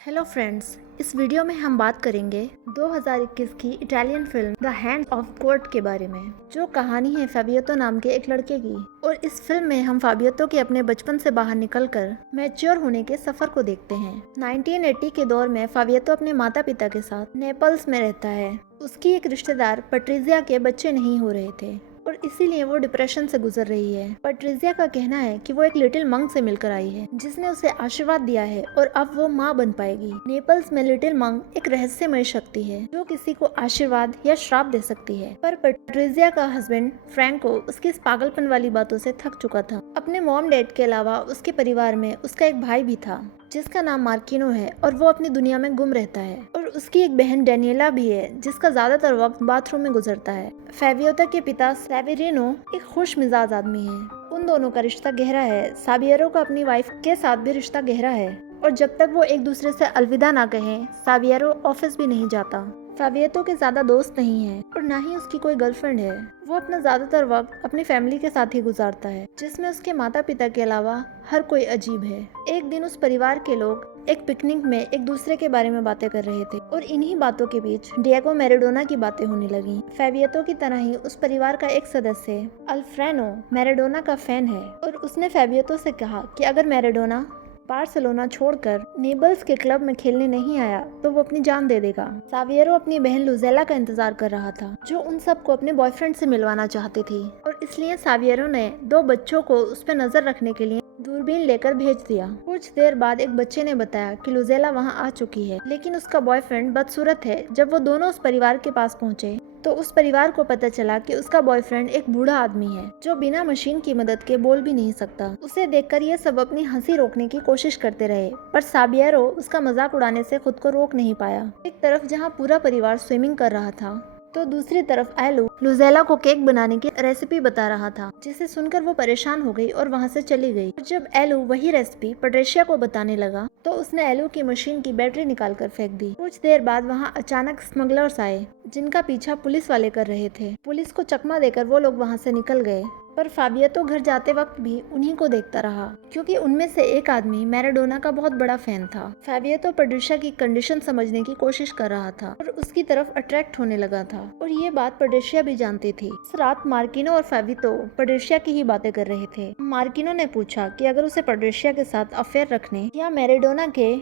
Hello friends, इस video में हम बात करेंगे 2021 की Italian film the hand of God के बारे में, जो कहानी है फाबिएतो नाम के एक लड़के की। और इस फिल्म में हम फाबिएतो के अपने बचपन से बाहर निकलकर मैच्योर होने के सफर को देखते हैं। 1980 के दौर में फाबिएतो अपने माता पिता के साथ नेपल्स में रहता है। उसकी एक रिश्तेदार पट्रिजिया के बच्चे नहीं हो रहे थे और इसीलिए वो डिप्रेशन से गुजर रही है। पट्रिजिया का कहना है कि वो एक लिटिल मंक से मिलकर आई है जिसने उसे आशीर्वाद दिया है और अब वो माँ बन पाएगी। नेपल्स में लिटिल मंक एक रहस्यमय शक्ति है जो किसी को आशीर्वाद या श्राप दे सकती है। पर पट्रिजिया का हस्बैंड फ्रैंको उसकी इस पागलपन वाली बातों से थक चुका था। अपने मॉम डैड के अलावा उसके परिवार में उसका एक भाई भी था जिसका नाम मार्किनो है और वो अपनी दुनिया में गुम रहता है। और उसकी एक बहन डेनियला भी है जिसका ज्यादातर वक्त बाथरूम में गुजरता है। फाबिएतो के पिता सेवेरिनो एक खुश मिजाज आदमी है। उन दोनों का रिश्ता गहरा है। साबिएरो का अपनी वाइफ के साथ भी रिश्ता गहरा है और जब तक वो एक दूसरे से अलविदा ना कहें, साबिएरो ऑफिस भी नहीं जाता। फाबिएतो के ज्यादा दोस्त नहीं है और ना ही उसकी कोई गर्लफ्रेंड है। वो अपना ज्यादातर वक्त अपनी फैमिली के साथ ही गुजारता है जिसमें उसके माता पिता के अलावा हर कोई अजीब है। एक दिन उस परिवार के लोग एक पिकनिक में एक दूसरे के बारे में बातें कर रहे थे और इन्हीं बातों के बीच डिएगो मैराडोना की बातें होने लगी। फाबिएतो की तरह ही उस परिवार का एक सदस्य अल्फ्रेनो मैराडोना का फैन है और उसने फाबिएतो से कहा कि अगर मैराडोना बार्सिलोना छोड़कर नेबल्स के क्लब में खेलने नहीं आया तो वो अपनी जान दे देगा। साविएरो अपनी बहन लुजेला का इंतजार कर रहा था जो उन सबको अपने बॉयफ्रेंड से मिलवाना चाहती थी और इसलिए साविएरो ने दो बच्चों को उस पर नजर रखने के लिए दूरबीन लेकर भेज दिया। कुछ देर बाद एक बच्चे ने बताया कि लुजेला वहां आ चुकी है, लेकिन उसका बॉयफ्रेंड बदसूरत है। जब वो दोनों उस परिवार के पास पहुंचे तो उस परिवार को पता चला कि उसका बॉयफ्रेंड एक बूढ़ा आदमी है जो बिना मशीन की मदद के बोल भी नहीं सकता। उसे देखकर ये सब अपनी हंसी रोकने की कोशिश करते रहे पर साबिएरो उसका मजाक उड़ाने से खुद को रोक नहीं पाया। एक तरफ जहाँ पूरा परिवार स्विमिंग कर रहा था तो दूसरी तरफ एलू लुजेला को केक बनाने की रेसिपी बता रहा था, जिसे सुनकर वो परेशान हो गई और वहाँ से चली गई। जब एलू वही रेसिपी पट्रिशिया को बताने लगा तो उसने एलू की मशीन की बैटरी निकालकर फेंक दी। कुछ देर बाद वहाँ अचानक स्मगलर्स आए जिनका पीछा पुलिस वाले कर रहे थे। पुलिस को चकमा देकर वो लोग वहाँ से निकल गए पर फाबिएतो घर जाते वक्त भी उन्हीं को देखता रहा क्योंकि उनमें से एक आदमी मैराडोना का बहुत बड़ा फैन था। फाबिएतो पट्रिशिया की कंडीशन समझने की कोशिश कर रहा था और उसकी तरफ अट्रैक्ट होने लगा था और ये बात पट्रिशिया भी जानती थी। इस रात मार्किनो और फाबिएतो पट्रिशिया की ही बातें कर रहे थे। मार्किनो ने पूछा कि अगर उसे पट्रिशिया के साथ अफेयर रखने या मैराडोना के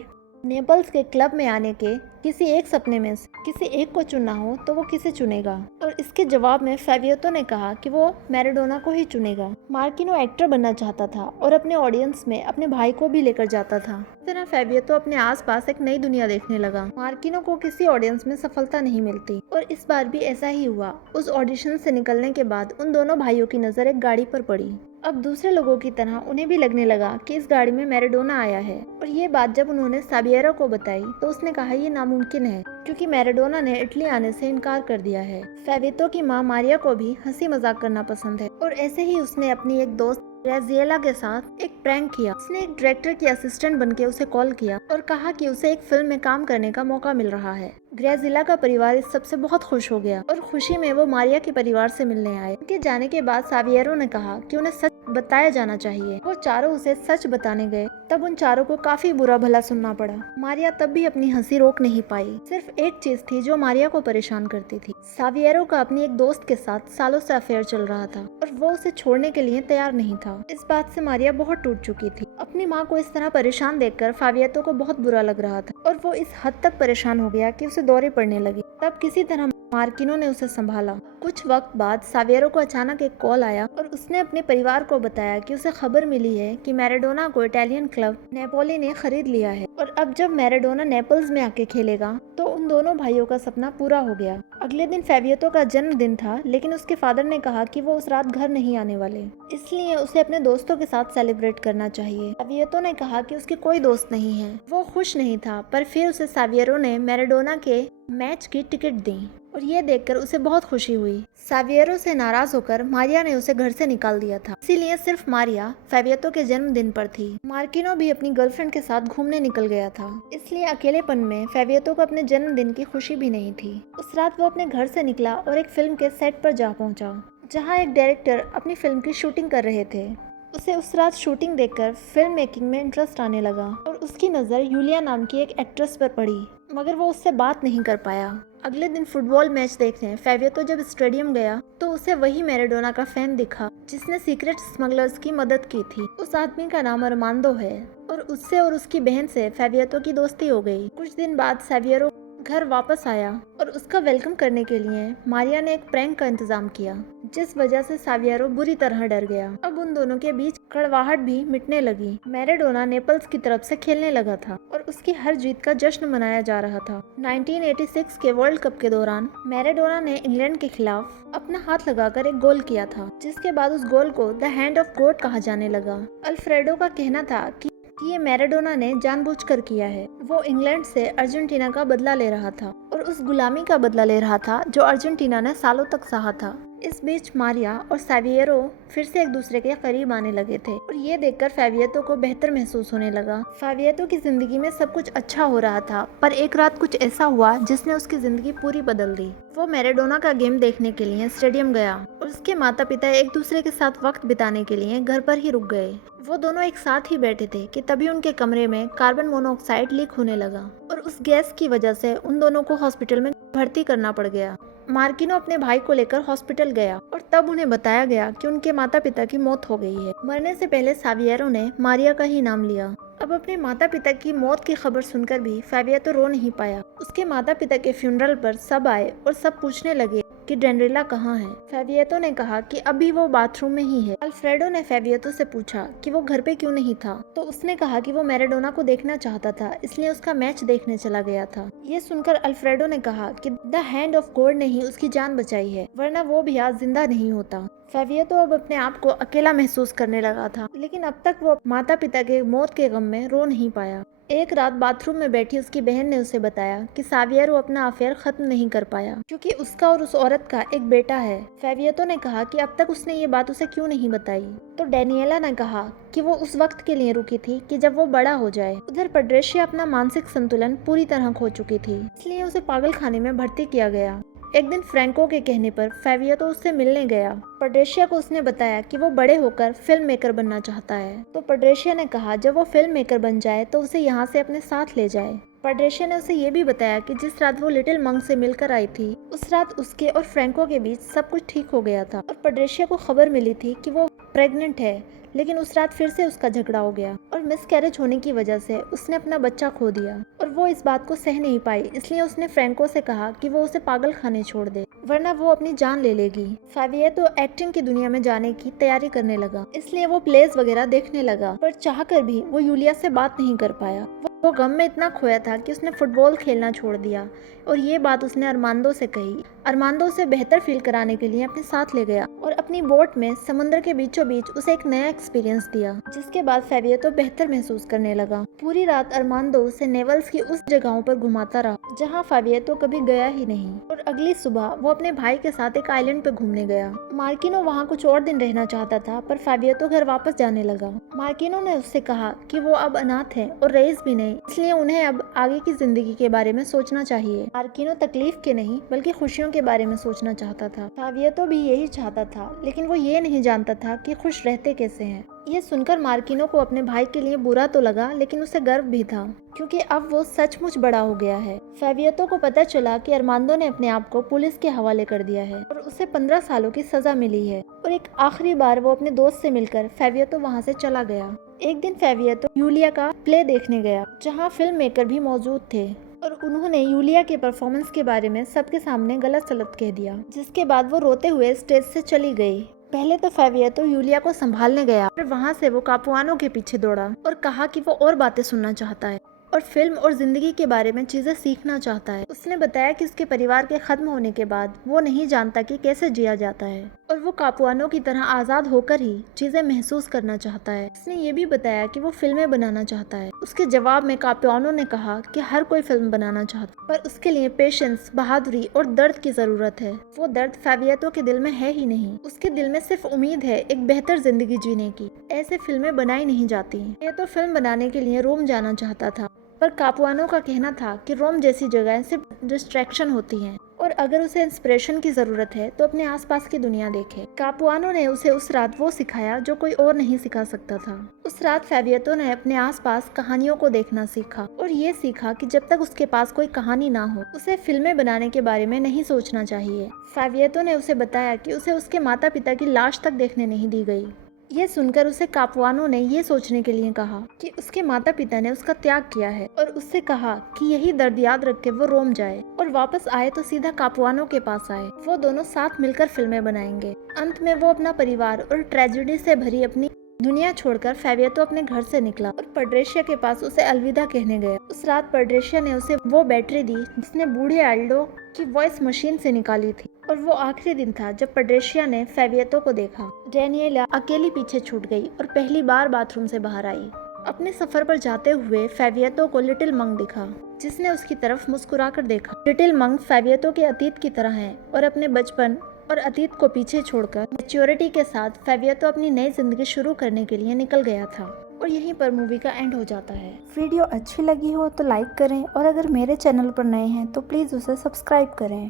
नेपल्स के क्लब में आने के किसी एक सपने में किसी एक को चुनना हो तो वो किसे चुनेगा। और इसके जवाब में फाबिएतो ने कहा कि वो मैराडोना को ही चुनेगा। मार्किनो एक्टर बनना चाहता था और अपने ऑडियंस में अपने भाई को भी लेकर जाता था। इस तरह फाबिएतो अपने आसपास एक नई दुनिया देखने लगा। मार्किनो को किसी ऑडियंस में सफलता नहीं मिलती और इस बार भी ऐसा ही हुआ। उस ऑडिशन से निकलने के बाद उन दोनों भाइयों की नजर एक गाड़ी पर पड़ी। अब दूसरे लोगों की तरह उन्हें भी लगने लगा कि इस गाड़ी में मैराडोना आया है और ये बात जब उन्होंने साबिएरो को बताई तो उसने कहा ये नामुमकिन है क्योंकि मैराडोना ने इटली आने से इनकार कर दिया है। फाबिएतो की माँ मारिया को भी हंसी मजाक करना पसंद है और ऐसे ही उसने अपनी एक दोस्त ग्रेजिएला के साथ एक प्रैंक किया। उसने एक डायरेक्टर की असिस्टेंट बनके उसे कॉल किया और कहा कि उसे एक फिल्म में काम करने का मौका मिल रहा है। ग्रेजिएला का परिवार इस सबसे बहुत खुश हो गया और खुशी में वो मारिया के परिवार से मिलने आए। उनके जाने के बाद साबिएरो ने कहा कि उन्हें सच बताया जाना चाहिए। वो चारों उसे सच बताने गए तब उन चारों को काफी बुरा भला सुनना पड़ा। मारिया तब भी अपनी हंसी रोक नहीं पाई। सिर्फ एक चीज थी जो मारिया को परेशान करती थी। साबिएरो का अपनी एक दोस्त के साथ सालों से अफेयर चल रहा था और वो उसे छोड़ने के लिए तैयार नहीं था। इस बात से मारिया बहुत टूट चुकी थी। अपनी माँ को इस तरह परेशान देखकर फाबिएतो को बहुत बुरा लग रहा था और वो इस हद तक परेशान हो गया कि उसे दौरे पड़ने लगी। तब किसी तरह मार्किनो ने उसे संभाला। कुछ वक्त बाद साबिएरो को अचानक एक कॉल आया और उसने अपने परिवार को बताया कि उसे खबर मिली है कि मैराडोना को इटालियन क्लब नेपोली ने खरीद लिया है और अब जब मैराडोना नेपल्स में आके खेलेगा तो उन दोनों भाइयों का सपना पूरा हो गया। अगले दिन फाबिएतो का जन्मदिन था लेकिन उसके फादर ने कहा कि वो उस रात घर नहीं आने वाले, इसलिए उसे अपने दोस्तों के साथ सेलिब्रेट करना चाहिए। फाबिएतो ने कहा कि उसके कोई दोस्त नहीं है। वो खुश नहीं था पर फिर उसे साबिएरो ने मैराडोना के मैच की टिकट दी और ये देखकर उसे बहुत खुशी हुई। साबिएरो से नाराज होकर मारिया ने उसे घर से निकाल दिया था, इसीलिए सिर्फ मारिया फाबिएतो के जन्मदिन पर थी। मार्किनो भी अपनी गर्लफ्रेंड के साथ घूमने निकल गया था, इसलिए अकेलेपन में फाबिएतो को अपने जन्मदिन की खुशी भी नहीं थी। उस रात वो अपने घर से निकला और एक फिल्म के सेट पर जा पहुंचा जहां एक डायरेक्टर अपनी फिल्म की शूटिंग कर रहे थे। उसे उस रात शूटिंग देखकर फिल्म मेकिंग में इंटरेस्ट आने लगा और उसकी नज़र यूलिया नाम की एक एक्ट्रेस पर पड़ी, मगर वो उससे बात नहीं कर पाया। अगले दिन फुटबॉल मैच देखने फेवियतो जब स्टेडियम गया तो उसे वही मैराडोना का फैन दिखा जिसने सीक्रेट स्मगलर्स की मदद की थी। उस आदमी का नाम अरमांदो है और उससे और उसकी बहन से फेवियतो की दोस्ती हो गई। कुछ दिन बाद सेवियरो घर वापस आया और उसका वेलकम करने के लिए मारिया ने एक प्रैंक का इंतजाम किया, जिस वजह से सावियरो बुरी तरह डर गया। अब उन दोनों के बीच कड़वाहट भी मिटने लगी। मैराडोना नेपल्स की तरफ से खेलने लगा था और उसकी हर जीत का जश्न मनाया जा रहा था। 1986 के वर्ल्ड कप के दौरान मैराडोना ने इंग्लैंड के खिलाफ अपना हाथ लगाकर एक गोल किया था, जिसके बाद उस गोल को द हैंड ऑफ गॉड कहा जाने लगा। अल्फ्रेडो का कहना था कि ये मैराडोना ने जानबूझकर किया है। वो इंग्लैंड से अर्जेंटीना का बदला ले रहा था और उस गुलामी का बदला ले रहा था जो अर्जेंटीना ने सालों तक सहा था। इस बीच मारिया और सेवियरो फिर से एक दूसरे के करीब आने लगे थे और ये देखकर फेवियतो को बेहतर महसूस होने लगा। फेवियतो की जिंदगी में सब कुछ अच्छा हो रहा था, पर एक रात कुछ ऐसा हुआ जिसने उसकी जिंदगी पूरी बदल दी। वो मैराडोना का गेम देखने के लिए स्टेडियम गया और उसके माता पिता एक दूसरे के साथ वक्त बिताने के लिए घर पर ही रुक गए। वो दोनों एक साथ ही बैठे थे कि तभी उनके कमरे में कार्बन मोनोऑक्साइड लीक होने लगा और उस गैस की वजह से उन दोनों को हॉस्पिटल में भर्ती करना पड़ गया। मार्किनो अपने भाई को लेकर हॉस्पिटल गया और तब उन्हें बताया गया कि उनके माता पिता की मौत हो गई है। मरने से पहले सावियरो ने मारिया का ही नाम लिया। अब अपने माता पिता की मौत की खबर सुनकर भी फेवियतो रो नहीं पाया। उसके माता पिता के फ्यूनरल पर सब आए और सब पूछने लगे कि डेंड्रिला कहाँ है। फेवियतो ने कहा कि अभी वो बाथरूम में ही है। अल्फ्रेडो ने फेवियतो से पूछा कि वो घर पे क्यों नहीं था, तो उसने कहा कि वो मैराडोना को देखना चाहता था, इसलिए उसका मैच देखने चला गया था। ये सुनकर अल्फ्रेडो ने कहा कि द हैंड ऑफ गॉड ने ही उसकी जान बचाई है, वरना वो भी आज जिंदा नहीं होता। फेवियतो अब अपने आप को अकेला महसूस करने लगा था, लेकिन अब तक वो माता पिता के मौत के गम में रो नहीं पाया। एक रात बाथरूम में बैठी उसकी बहन ने उसे बताया कि सावियरो अपना अफेयर खत्म नहीं कर पाया क्योंकि उसका और उस औरत का एक बेटा है। फेवियतो ने कहा कि अब तक उसने ये बात उसे क्यों नहीं बताई, तो डेनियला ने कहा कि वो उस वक्त के लिए रुकी थी कि जब वो बड़ा हो जाए। उधर पड्रेशिया अपना मानसिक संतुलन पूरी तरह खो चुकी थी, इसलिए उसे पागल खाने में भर्ती किया गया। एक दिन फ्रैंको के कहने पर फेवियतो उससे मिलने गया। पड्रेशिया को उसने बताया कि वो बड़े होकर फिल्म मेकर बनना चाहता है, तो पड्रेशिया ने कहा जब वो फिल्म मेकर बन जाए तो उसे यहाँ से अपने साथ ले जाए। पड्रेशिया ने उसे ये भी बताया कि जिस रात वो लिटिल मंक से मिलकर आई थी, उस रात उसके और फ्रैंको के बीच सब कुछ ठीक हो गया था और पड्रेशिया को खबर मिली थी कि वो प्रेग्नेंट है, लेकिन उस रात फिर से उसका झगड़ा हो गया और मिसकैरेज होने की वजह से उसने अपना बच्चा खो दिया और वो इस बात को सह नहीं पाई, इसलिए उसने फ्रैंको से कहा कि वो उसे पागल खाने छोड़ दे, वरना वो अपनी जान ले लेगी। फेवियतो एक्टिंग की दुनिया में जाने की तैयारी करने लगा, इसलिए वो प्लेस वगैरह देखने लगा, पर चाहकर भी वो यूलिया से बात नहीं कर पाया। वो गम में इतना खोया था कि उसने फुटबॉल खेलना छोड़ दिया और ये बात उसने अरमांदो से कही। अरमांदो उसे बेहतर फील कराने के लिए अपने साथ ले गया और अपनी बोट में समुद्र के बीचों बीच उसे एक नया एक्सपीरियंस दिया, जिसके बाद फेवियतो बेहतर महसूस करने लगा। पूरी रात अरमांदो उसे नेवल्स की उस जगहों पर घुमाता रहा जहाँ फेवियतो कभी गया ही नहीं और अगली सुबह वो अपने भाई के साथ एक आइलैंड पे घूमने गया। मार्किनो वहाँ कुछ और दिन रहना चाहता था, पर फेवियतो घर वापस जाने लगा। मार्किनो ने उससे कहा कि वो अब अनाथ है और रईस भी नहीं, इसलिए उन्हें अब आगे की जिंदगी के बारे में सोचना चाहिए। मार्किनो तकलीफ के नहीं बल्कि खुशियों के बारे में सोचना चाहता था। फेवियतो भी यही चाहता था, लेकिन वो ये नहीं जानता था कि खुश रहते कैसे हैं। ये सुनकर मार्किनो को अपने भाई के लिए बुरा तो लगा, लेकिन उसे गर्व भी था क्योंकि अब वो सचमुच बड़ा हो गया है। फेवियतो को पता चला कि अरमांदो ने अपने आप को पुलिस के हवाले कर दिया है और उसे 15 सालों की सजा मिली है और एक आखिरी बार वो अपने दोस्त से मिलकर फेवियतो वहाँ से चला गया। एक दिन फेवियतो यूलिया का प्ले देखने गया, जहाँ फिल्म मेकर भी मौजूद थे और उन्होंने यूलिया के परफॉर्मेंस के बारे में सबके सामने गलत सलत कह दिया, जिसके बाद वो रोते हुए स्टेज से चली गई। पहले तो फेवियतो यूलिया को संभालने गया, फिर वहाँ से वो कापुआनो के पीछे दौड़ा और कहा कि वो और बातें सुनना चाहता है और फिल्म और जिंदगी के बारे में चीजें सीखना चाहता है। उसने बताया कि उसके परिवार के खत्म होने के बाद वो नहीं जानता कि कैसे जिया जाता है और वो कापुआनो की तरह आजाद होकर ही चीजें महसूस करना चाहता है। उसने ये भी बताया कि वो फिल्में बनाना चाहता है। उसके जवाब में कापुआनो ने कहा कि हर कोई फिल्म बनाना चाहता, पर उसके लिए पेशेंस, बहादुरी और दर्द की जरूरत है। वो दर्द फेवियतो के दिल में है ही नहीं। उसके दिल में सिर्फ उम्मीद है एक बेहतर जिंदगी जीने की। ऐसे फिल्में बनाई नहीं जाती। ये तो फिल्म बनाने के लिए रोम जाना चाहता था, पर कापुआनो का कहना था कि रोम जैसी जगह सिर्फ डिस्ट्रैक्शन होती हैं और अगर उसे इंस्पिरेशन की जरूरत है तो अपने आसपास की दुनिया देखे। कापुआनो ने उसे उस रात वो सिखाया जो कोई और नहीं सिखा सकता था। उस रात फेवियतो ने अपने आसपास कहानियों को देखना सीखा और ये सीखा कि जब तक उसके पास कोई कहानी ना हो उसे फिल्में बनाने के बारे में नहीं सोचना चाहिए। फेवियतो ने उसे बताया कि उसे उसके माता पिता की लाश तक देखने नहीं दी गई। ये सुनकर उसे कापुआनो ने ये सोचने के लिए कहा कि उसके माता पिता ने उसका त्याग किया है और उससे कहा कि यही दर्द याद रख के वो रोम जाए और वापस आए तो सीधा कापुआनो के पास आए। वो दोनों साथ मिलकर फिल्में बनाएंगे। अंत में वो अपना परिवार और ट्रेजेडी से भरी अपनी दुनिया छोड़कर फेवियतो अपने घर से निकला और पड्रेशिया के पास उसे अलविदा कहने गया। उस रात पड्रेशिया ने उसे वो बैटरी दी जिसने बूढ़े आल्डो की वॉइस मशीन से निकाली थी और वो आखिरी दिन था जब पड्रेशिया ने फेवियतो को देखा। डेनिएला अकेली पीछे छूट गई और पहली बार बाथरूम से बाहर आई। अपने सफर पर जाते हुए फेवियतो को लिटिल मंक दिखा जिसने उसकी तरफ मुस्कुराकर देखा। लिटिल मंक फेवियतो के अतीत की तरह है और अपने बचपन और अतीत को पीछे छोड़कर मैच्योरिटी के साथ फेवियतो अपनी नई जिंदगी शुरू करने के लिए निकल गया था। और यहीं पर मूवी का एंड हो जाता है। वीडियो अच्छी लगी हो तो लाइक करें और अगर मेरे चैनल पर नए हैं तो प्लीज़ उसे सब्सक्राइब करें।